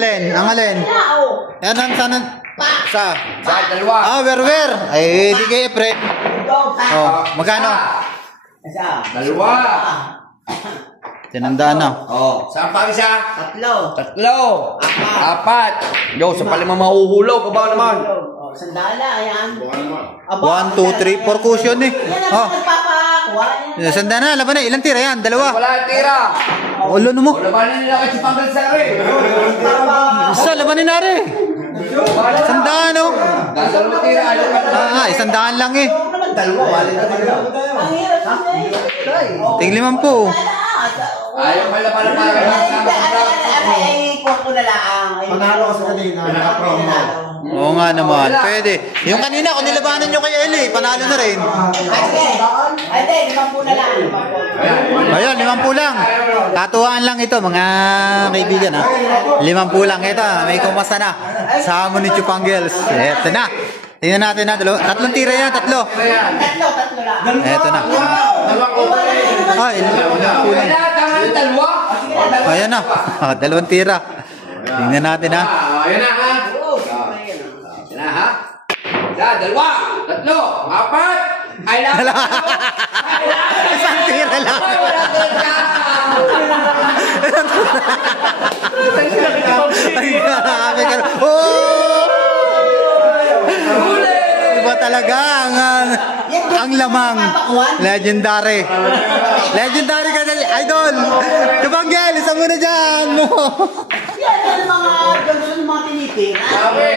Alin? Ang alin? Yan ang sana. Sa? Dalawa. Werwer. Ay, di kayo, pre. Oh, magkano? Dalawa. Tinandaan na. Oh, saan pa isa? Tatlo. Apat. Yo, sa pala mahuhulaw ka ba naman? Sandala, ayan. 1, 2, 3, 4 cushion eh. Oh. Sandaan na, laban na. Ilang tira yan? Dalawa. Wala tira. Ulo mo. Labanan nila kasi panggal sa rin. Isa, labanin na rin. Sandaan oh. Dalawa tira. Isandaan lang eh. Ang hirap. Ting 50. Ayaw pala para Ay, ko na lang. Panalo ka sa kanina, naka-promo. Oo nga naman, pwede. Yung kanina, kung nilabanan nyo kay Eli, panalo na rin. Ay, 50 na lang. Ayun, 50 lang. Katuwaan lang ito, mga kaibigan ha. 50 lang ito, may kumasa na. Sa hamon ni Chupangels. Eto na. Tingnan natin na, tatlong tira yan, tatlo. Tatlo lang. Eto na. Ay, 50 lang. Ayan na, dalawang tira. Tingnan natin ha. Ayan na ha. Ayan na ha. Dalawa, tatlo, apat. Ay lang. Isang tira lang. Ay, grabe ka. Oh! Iba talaga ang lamang. Legendary. Legendary ka na, idol. Chupangel, isa muna dyan. Yan, mga tinitira.